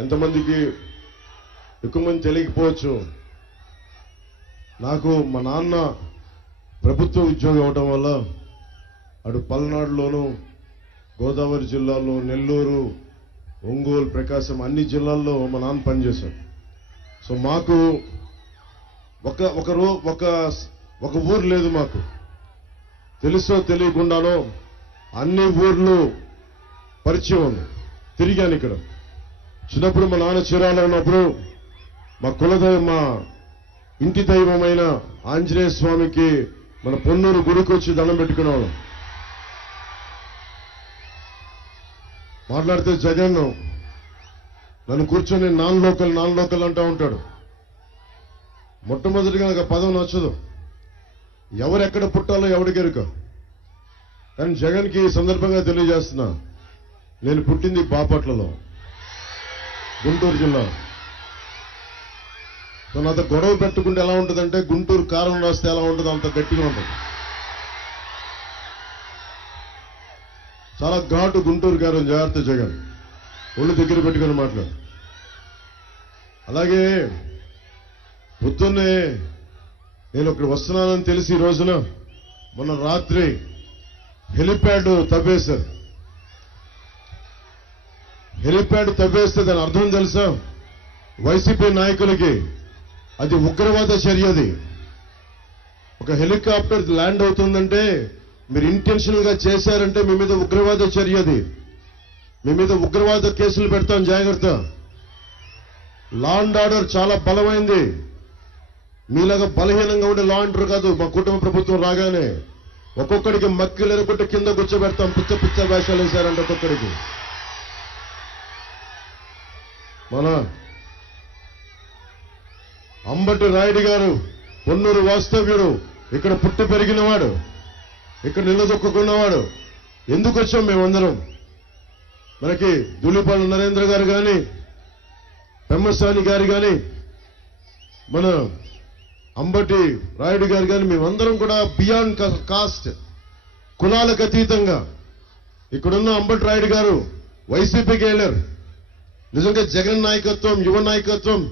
ఎంతమందికి ఎక్కువ మంది తెలియకపోవచ్చు, నాకు మా నాన్న ప్రభుత్వ ఉద్యోగం ఇవ్వడం వల్ల అటు పల్నాడులోను, గోదావరి జిల్లాలో, నెల్లూరు, ఒంగోలు, ప్రకాశం అన్ని జిల్లాల్లో మా నాన్న పనిచేశాడు. సో మాకు ఒక ఊరు లేదు, మాకు తెలుసో తెలియకుండానో అన్ని ఊర్లు పరిచయం ఉంది. తిరిగాను ఇక్కడ. చిన్నప్పుడు మా నాన్న చీరాలో ఉన్నప్పుడు మా కులదైవం, మా ఇంటి దైవమైన ఆంజనేయ స్వామికి మన పొన్నూరు గుడికి వచ్చి దండం పెట్టుకునేవాళ్ళం. మాట్లాడితే జగన్ నన్ను కూర్చొని నాన్ లోకల్ అంటూ ఉంటాడు. మొట్టమొదటిగా నాకు పదం నచ్చదు. ఎవరెక్కడ పుట్టాలో ఎవడికెరుక. కానీ జగన్కి ఈ సందర్భంగా తెలియజేస్తున్నా, నేను పుట్టింది బాపట్లలో, గుంటూరు జిల్లా. నాతో గొడవ పెట్టుకుంటే ఎలా ఉంటుందంటే, గుంటూరు కారం రాస్తే ఎలా ఉంటుంది అంత గట్టిగా ఉంటుంది. చాలా ఘాటు గుంటూరు కారం. జాగ్రత్త జగన్, ఒళ్ళు దగ్గర పెట్టుకుని మాట్లాడు. అలాగే పొద్దున్నే నేను ఇక్కడ వస్తున్నానని తెలిసి ఈ రోజున మొన్న రాత్రి హెలిప్యాడ్ తవ్వేశారు. హెలిప్యాడ్ తవ్వేస్తే దాని అర్థం తెలుసా? వైసీపీ నాయకులకి అది ఉగ్రవాద చర్య. అది ఒక హెలికాప్టర్ ల్యాండ్ అవుతుందంటే మీరు ఇంటెన్షనల్ గా చేశారంటే మీ మీద ఉగ్రవాద చర్య. అది మీ మీద ఉగ్రవాద కేసులు పెడతాం, జాగ్రత్త. లా అండ్ ఆర్డర్ చాలా బలమైంది. మీలాగా బలహీనంగా ఉండే లా అండ్ ఆర్డర్ కాదు. మా కుటుంబ ప్రభుత్వం రాగానే ఒక్కొక్కడికి మక్కిలు ఎరగొట్టి కింద కూర్చోబెడతాం. పిచ్చ వేషాలు వేశారంటే ఒక్కొక్కడికి. మన అంబటి రాయుడు గారు పొన్నూరు వాస్తవ్యుడు, ఇక్కడ పుట్టి పెరిగినవాడు, ఇక్కడ నిలదొక్కున్నవాడు. ఎందుకు వచ్చాం మేమందరం? మనకి ధూళిపాల నరేంద్ర గారు కానీ, పెమ్మసాని గారు కానీ, మన అంబటి రాయుడు గారు కానీ, మేమందరం కూడా బియాండ్ కాస్ట్, కులాలకు అతీతంగా ఇక్కడున్న అంబటి రాయుడు గారు వైసీపీకి వెళ్ళారు. నిజంగా జగన్ నాయకత్వం, యువ నాయకత్వం,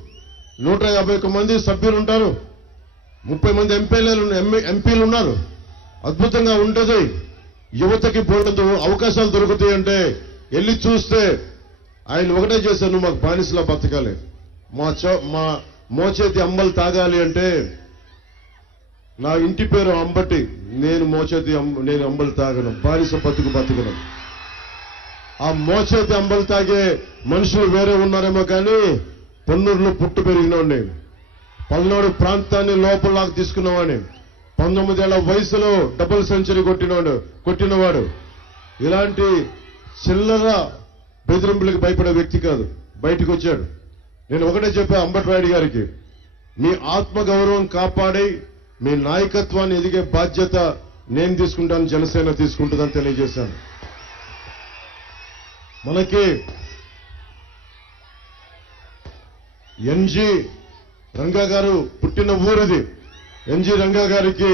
151 మంది సభ్యులు ఉంటారు, 30 మంది ఎంపీలు ఉన్నారు. అద్భుతంగా ఉంటుంది. యువతకి బోల్డంత అవకాశాలు దొరుకుతాయి. అంటే వెళ్ళి చూస్తే ఆయన ఒకటే చేశారు, నువ్వు మాకు బానిసలా బతకాలి, మా మోచేతి అంబలు తాగాలి అంటే, నా ఇంటి పేరు అంబటి, నేను అంబలు తాగను, బానిస బతుకును. ఆ మోచేతి అంబలు తాగే మనుషులు వేరే ఉన్నారేమో కానీ పొన్నూరులో పుట్టు పెరిగినవాడిని, పల్నాడు ప్రాంతాన్ని లోపలలాగా తీసుకున్నవాడిని, 19 ఏళ్ల వయసులో డబుల్ సెంచరీ కొట్టినవాడు. ఇలాంటి చిల్లర బెదిరింపులకు భయపడే వ్యక్తి కాదు. బయటకు వచ్చాడు. నేను ఒకటే చెప్పా అంబటి రాయుడు గారికి, మీ ఆత్మగౌరవం కాపాడి మీ నాయకత్వాన్ని ఎదిగే బాధ్యత నేను తీసుకుంటాను, జనసేన తీసుకుంటుందని తెలియజేశాను. మనకి ఎన్జి రంగా గారు పుట్టిన ఊరిది. ఎన్జి రంగా గారికి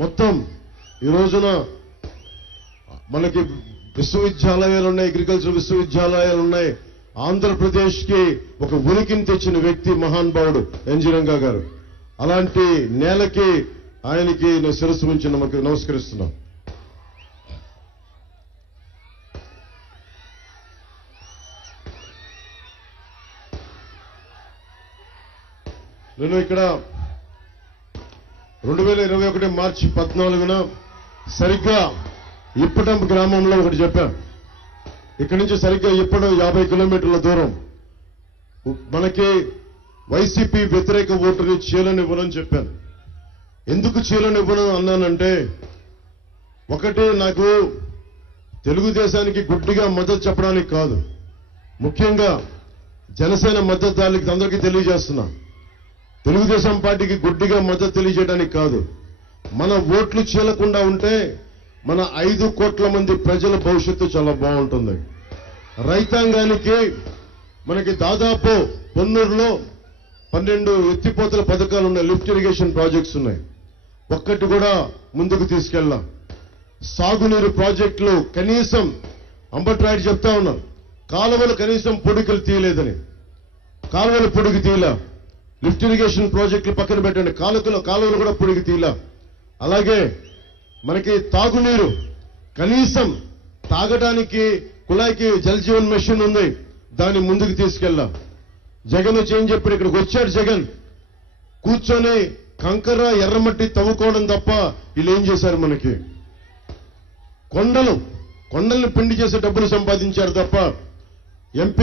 మొత్తం ఈ రోజున మనకి విశ్వవిద్యాలయాలు ఉన్నాయి, అగ్రికల్చర్ విశ్వవిద్యాలయాలు ఉన్నాయి. ఆంధ్రప్రదేశ్కి ఒక ఉనికిని తెచ్చిన వ్యక్తి మహానుభావుడు ఎన్జి రంగా గారు. అలాంటి నేలకి ఆయనకి నేను శిరస్సు ఉంచి నమస్కరిస్తున్నాను. నేను ఇక్కడ 2021 మార్చి 14న సరిగ్గా ఇప్పటం గ్రామంలో ఒకటి చెప్పాను. ఇక్కడి నుంచి సరిగ్గా ఇప్పటం 50 కిలోమీటర్ల దూరం మనకి వైసీపీ వ్యతిరేక ఓటుని చీలనివ్వనని చెప్పాను. ఎందుకు చీలనివ్వను అన్నానంటే, ఒకటి, నాకు తెలుగుదేశానికి గుడ్డిగా మద్దతు చెప్పడానికి కాదు, ముఖ్యంగా జనసేన మద్దతుదారులకి అందరికీ తెలియజేస్తున్నా, తెలుగుదేశం పార్టీకి గుడ్డిగా మద్దతు తెలియజేయడానికి కాదు. మన ఓట్లు చీలకుండా ఉంటే మన 5 కోట్ల మంది ప్రజల భవిష్యత్తు చాలా బాగుంటుంది. రైతాంగానికి మనకి దాదాపు పొన్నూరులో 12 ఎత్తిపోతల పథకాలు ఉన్నాయి, లిఫ్ట్ ఇరిగేషన్ ప్రాజెక్ట్స్ ఉన్నాయి. ఒక్కటి కూడా ముందుకు తీసుకెళ్ళాం. సాగునీరు ప్రాజెక్టులు కనీసం అంబటి రాయుడు చెప్తా ఉన్నారు, కాలువలు కనీసం పొడికలు తీయలేదని. కాలువలు పొడికి తీయలా. లిఫ్ట్ ఇరిగేషన్ ప్రాజెక్టులు పక్కన పెట్టండి, కాలువలు కూడా పొడికి తీయలా. అలాగే మనకి తాగునీరు కనీసం తాగడానికి కుళాయికి జల్ జీవన్ మిషన్ ఉంది, దాన్ని ముందుకు తీసుకెళ్ళా. జగన్ వచ్చి ఏం చెప్పాడు, ఇక్కడికి వచ్చాడు జగన్, కూర్చొని కంకర ఎర్రమట్టి తవ్వుకోవడం తప్ప వీళ్ళు ఏం చేశారు? మనకి కొండల్ని పిండి చేసే డబ్బులు సంపాదించారు తప్ప ఎంపీ